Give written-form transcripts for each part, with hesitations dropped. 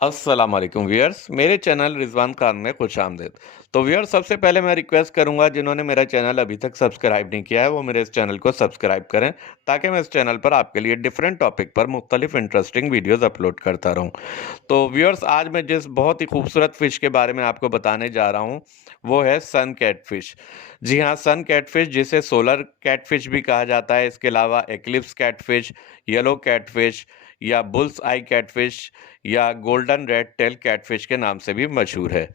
अस्सलाम वालेकुम व्यूअर्स, मेरे चैनल रिजवान खान में खुशामदीद। तो व्यूअर्स, सबसे पहले मैं रिक्वेस्ट करूंगा जिन्होंने मेरा चैनल अभी तक सब्सक्राइब नहीं किया है वो मेरे इस चैनल को सब्सक्राइब करें, ताकि मैं इस चैनल पर आपके लिए डिफरेंट टॉपिक पर मुख्तलिफ इंटरेस्टिंग वीडियोस अपलोड करता रहूं। तो व्यूअर्स, आज मैं जिस बहुत ही खूबसूरत फिश के बारे में आपको बताने जा रहा हूं वो है सन कैटफिश। जी हाँ, सन कैटफिश, जिसे सोलर कैटफिश भी कहा जाता है। इसके अलावा एक्लिप्स कैटफिश, येलो कैटफिश या बुल्स आई कैटफिश या गोल्डन रेड टेल कैटफिश के नाम से भी मशहूर है।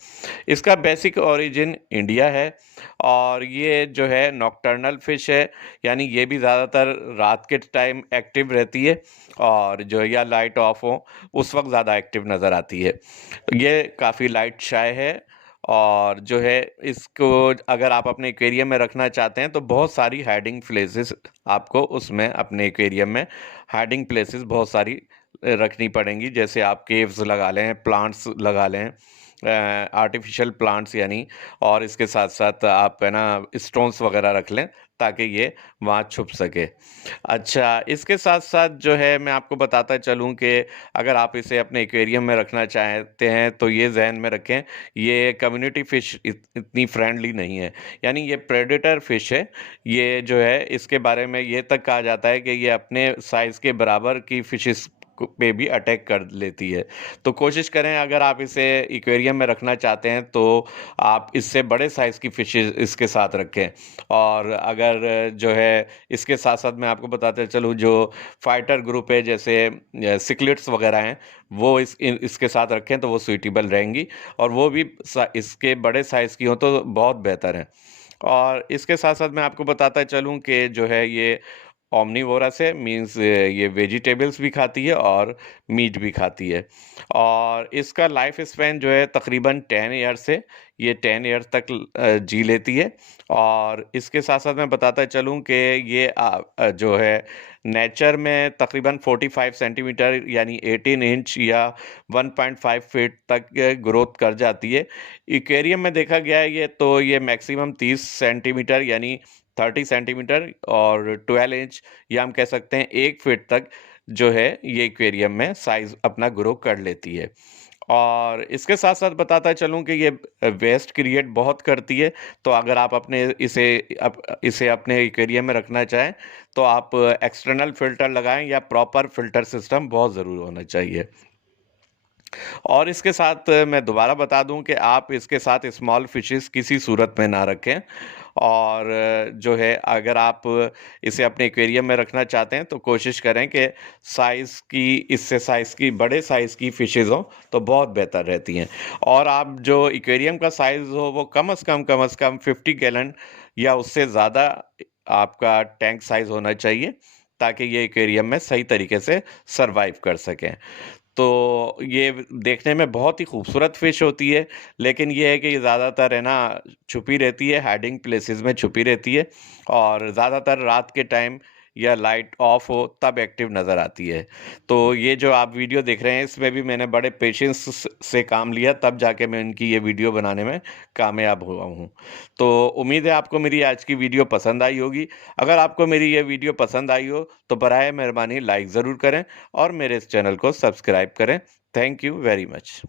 इसका बेसिक ओरिजिन इंडिया है और ये जो है नॉकटर्नल फिश है, यानी ये भी ज़्यादातर रात के टाइम एक्टिव रहती है और जो या लाइट ऑफ हो उस वक्त ज़्यादा एक्टिव नज़र आती है। ये काफ़ी लाइट शाय है और जो है इसको अगर आप अपने एक्वेरियम में रखना चाहते हैं तो बहुत सारी हाइडिंग प्लेसेस आपको उसमें अपने एक्वेरियम में हाइडिंग प्लेसेस बहुत सारी रखनी पड़ेंगी। जैसे आप केव्स लगा लें, प्लांट्स लगा लें, आर्टिफिशियल प्लांट्स यानी, और इसके साथ साथ आप है ना स्टोन्स वगैरह रख लें ताकि ये वहाँ छुप सके। अच्छा, इसके साथ साथ जो है मैं आपको बताता चलूँ कि अगर आप इसे अपने एक्वेरियम में रखना चाहते हैं तो ये जहन में रखें, ये कम्युनिटी फ़िश इतनी फ्रेंडली नहीं है, यानी ये प्रेडेटर फ़िश है। ये जो है इसके बारे में ये तक कहा जाता है कि ये अपने साइज़ के बराबर की फ़िशेस पे भी अटैक कर लेती है। तो कोशिश करें, अगर आप इसे एक्वेरियम में रखना चाहते हैं तो आप इससे बड़े साइज़ की फ़िशेस इसके साथ रखें। और अगर जो है इसके साथ-साथ मैं आपको बताते चलूँ, जो फाइटर ग्रुप है जैसे सिक्लेट्स वगैरह हैं, वो इसके साथ रखें तो वो सूटेबल रहेंगी और वो भी इसके बड़े साइज़ की हो तो बहुत बेहतर है। और इसके साथ-साथ मैं आपको बताता चलूँ कि जो है ये ओमनीवोरस है, मीन्स ये वेजिटेबल्स भी खाती है और मीट भी खाती है। और इसका लाइफ स्पैन जो है तकरीबन 10 ईयर्स है, ये 10 ईयर्स तक जी लेती है। और इसके साथ साथ मैं बताता चलूँ कि ये जो है नेचर में तकरीबन 45 सेंटीमीटर यानी 18 इंच या 1.5 फीट तक ग्रोथ कर जाती है। एक्वेरियम में देखा गया है ये मैक्सिमम 30 सेंटीमीटर यानी 30 सेंटीमीटर और 12 इंच या हम कह सकते हैं 1 फीट तक जो है ये एक्वेरियम में साइज़ अपना ग्रो कर लेती है। और इसके साथ-साथ बताता चलूँ कि ये वेस्ट क्रिएट बहुत करती है, तो अगर आप इसे अपने एक्वेरियम में रखना चाहें, तो आप एक्सटर्नल फ़िल्टर लगाएँ या प्रॉपर फ़िल्टर सिस्टम बहुत ज़रूर होना चाहिए। और इसके साथ मैं दोबारा बता दूं कि आप इसके साथ स्मॉल फिशेस किसी सूरत में ना रखें। और जो है अगर आप इसे अपने एक्वेरियम में रखना चाहते हैं तो कोशिश करें कि इससे साइज़ की बड़े साइज़ की फिशेस हों तो बहुत बेहतर रहती हैं। और आप जो एक्वेरियम का साइज़ हो वो कम से कम 50 गैलन या उससे ज़्यादा आपका टैंक साइज़ होना चाहिए, ताकि ये एक्वेरियम में सही तरीके से सरवाइव कर सकें। तो ये देखने में बहुत ही खूबसूरत फ़िश होती है, लेकिन ये है कि ये ज़्यादातर है ना छुपी रहती है, हाइडिंग प्लेसेस में छुपी रहती है और ज़्यादातर रात के टाइम या लाइट ऑफ हो तब एक्टिव नज़र आती है। तो ये जो आप वीडियो देख रहे हैं इसमें भी मैंने बड़े पेशेंस से काम लिया, तब जाके मैं इनकी ये वीडियो बनाने में कामयाब हुआ हूँ। तो उम्मीद है आपको मेरी आज की वीडियो पसंद आई होगी। अगर आपको मेरी ये वीडियो पसंद आई हो तो बराए मेहरबानी लाइक ज़रूर करें और मेरे इस चैनल को सब्सक्राइब करें। Thank you very much.